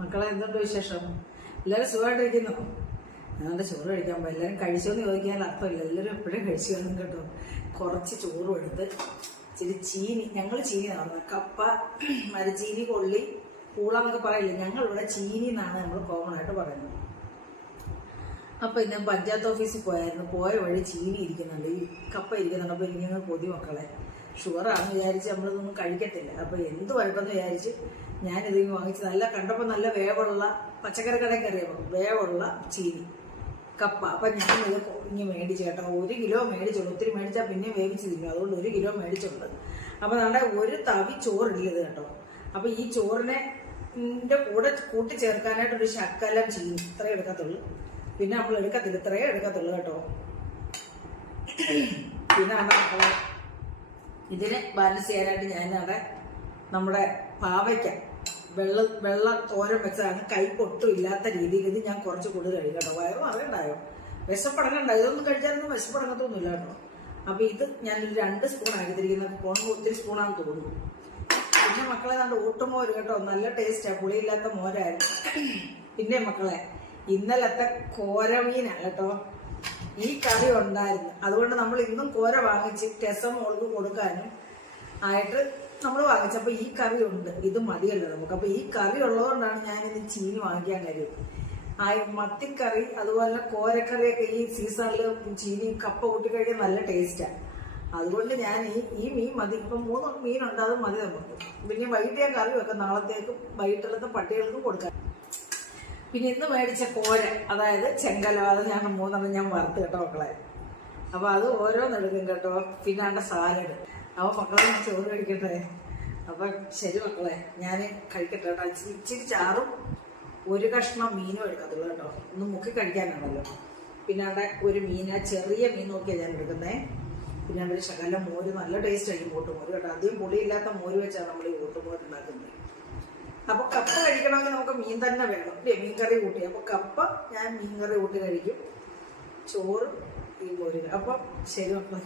മക്കളെ എന്തുണ്ട് വിശേഷം? എല്ലാവരും സുഖമായിട്ടിരിക്കുന്നു. ഞങ്ങളുടെ ചോറ് കഴിക്കാൻ പോകും. എല്ലാവരും കഴിച്ചോന്ന് ചോദിക്കാൻ അർത്ഥമില്ല, എല്ലാവരും എപ്പോഴും കഴിച്ചു തന്നു കേട്ടോ. കുറച്ച് ചോറും എടുത്ത് ഇച്ചിരി ചീനി, ഞങ്ങൾ ചീനി നടന്നത് കപ്പ, മരച്ചീനി, കൊള്ളി, പൂള എന്നൊക്കെ പറയില്ലേ, ഞങ്ങളിവിടെ ചീനി എന്നാണ് നമ്മൾ കോമൺ ആയിട്ട് പറയുന്നത്. അപ്പം ഇന്ന് പഞ്ചായത്ത് ഓഫീസിൽ പോയായിരുന്നു. പോയ വഴി ചീനി ഇരിക്കുന്നുണ്ട്, ഈ കപ്പ ഇരിക്കുന്നുണ്ട്. അപ്പോൾ ഇങ്ങനെ കൊതി മക്കളെ, ഷുഗറാണെന്ന് വിചാരിച്ച് നമ്മളിതൊന്നും കഴിക്കത്തില്ല. അപ്പോൾ എന്ത് വഴക്കെന്ന് വിചാരിച്ച് ഞാനിത് വാങ്ങിച്ച് നല്ല കണ്ടപ്പോൾ നല്ല വേവുള്ള പച്ചക്കറി കടയിൽ കയറിയപ്പോൾ വേവുള്ള ചീനി കപ്പ. അപ്പം ഞാനിത് ഇങ്ങനെ മേടിച്ചു കേട്ടോ. 1 കിലോ മേടിച്ചുള്ളൂ, ഒത്തിരി മേടിച്ചാൽ പിന്നെ വേവിച്ചില്ല, അതുകൊണ്ട് 1 കിലോ മേടിച്ചുള്ളത്. അപ്പോൾ നമ്മുടെ ഒരു തവി ചോറില്ലത് കേട്ടോ. അപ്പോൾ ഈ ചോറിനെ കൂടെ കൂട്ടി ചേർക്കാനായിട്ടൊരു ശക്കലം ചീനി ഇത്രയും എടുക്കത്തുള്ളൂ, പിന്നെ നമ്മൾ എടുക്കത്തില്ല, ഇത്രയും എടുക്കത്തുള്ളൂ കേട്ടോ. പിന്നെ മക്കളെ ഇതിന് ബാലൻസ് ചെയ്യാനായിട്ട് ഞാനവിടെ നമ്മുടെ പാവയ്ക്ക വെള്ള തോരൻ വെച്ചതാണ്, കൈപ്പൊട്ടും ഇല്ലാത്ത രീതിയിൽ. ഇത് ഞാൻ കുറച്ച് കൂടുതൽ കഴിക്കട്ടോ, വയറും അറിയണ്ടായോ, വിശപ്പടങ്ങണ്ടായോ. ഇതൊന്നും കഴിച്ചാലൊന്നും വിശപ്പടങ്ങത്തൊന്നുമില്ല കേട്ടോ. അപ്പോൾ ഇത് ഞാനൊരു 2 സ്പൂൺ ആക്കിത്തിരിക്കുന്നത്, ഒത്തിരി സ്പൂണാണെന്ന് തോന്നുന്നു. പിന്നെ മക്കളെ നല്ല ഊട്ടുമോര് കേട്ടോ, നല്ല ടേസ്റ്റാണ്, പുളിയില്ലാത്ത മോരായിരുന്നു. പിന്നെ മക്കളെ ഇന്നലത്തെ കോരമീനാണ് കേട്ടോ. ഈ കറി ഉണ്ടായിരുന്നു, അതുകൊണ്ട് നമ്മൾ ഇന്നും കോര വാങ്ങിച്ച് രസം മോൾക്ക് കൊടുക്കാനും ആയിട്ട് നമ്മൾ വാങ്ങിച്ചപ്പോൾ ഈ കറി ഉണ്ട്. ഇത് മതിയല്ലോ നമുക്ക്. അപ്പോൾ ഈ കറി ഉള്ളതുകൊണ്ടാണ് ഞാനിത് ചീനി വാങ്ങിക്കാൻ കാര്യം. മത്തിക്കറി അതുപോലെ കോരക്കറിയൊക്കെ ഈ സീസണിൽ ചീനി കപ്പ കൂട്ടി കഴിക്കാൻ നല്ല ടേസ്റ്റാണ്. അതുകൊണ്ട് ഞാൻ ഈ മീൻ മതി. ഇപ്പം 3 മീനുണ്ട്, അത് മതി നമുക്ക്. പിന്നെ വൈകിട്ട് ഞാൻ കറി വെക്കാം, നാളത്തേക്കും വൈകിട്ടുള്ളത്തെ പട്ടികൾക്കും കൊടുക്കാം. പിന്നെ ഇന്ന് മേടിച്ച കോര, അതായത് ചെങ്കല, അത് ഞാൻ 3 ഞാൻ വറുത്ത് കേട്ടോ മക്കളെ. അപ്പോൾ അത് ഓരോന്നെടുക്കും കേട്ടോ. പിന്നെ അതിൻ്റെ സാലഡ്. അപ്പോൾ മക്കളെ ഞാൻ ചോറ് കഴിക്കട്ടെ. അപ്പം ശരി മക്കളെ, ഞാൻ കഴിക്കട്ടെ കേട്ടോ. ഇച്ചിരി ചാറും 1 കഷ്ണം മീനും എടുക്കത്തുള്ളൂ കേട്ടോ, ഒന്ന് മുക്കി കഴിക്കാനാണല്ലോ. പിന്നെ അവിടെ ഒരു മീൻ, ചെറിയ മീൻ നോക്കിയാണ് ഞാൻ എടുക്കുന്നത്. പിന്നെ അവിടെ ഒരു ശകലം മോര്, നല്ല ടേസ്റ്റ് ആയിരിക്കും കൂട്ടുമോര് കേട്ടോ. അധികം പുളിയില്ലാത്ത മോര് വെച്ചാണ് നമ്മൾ ഈ കൂട്ടുമോര് ഉണ്ടാക്കുന്നത്. അപ്പോൾ കപ്പ കഴിക്കണമെങ്കിൽ നമുക്ക് മീൻ തന്നെ വേണം അല്ലേ, മീൻ കറി കൂട്ടി. അപ്പോൾ കപ്പ ഞാൻ മീൻ കറി കൂട്ടി കഴിക്കും, ചോറ് ഈ മോര്. അപ്പം ശരി മക്കളെ.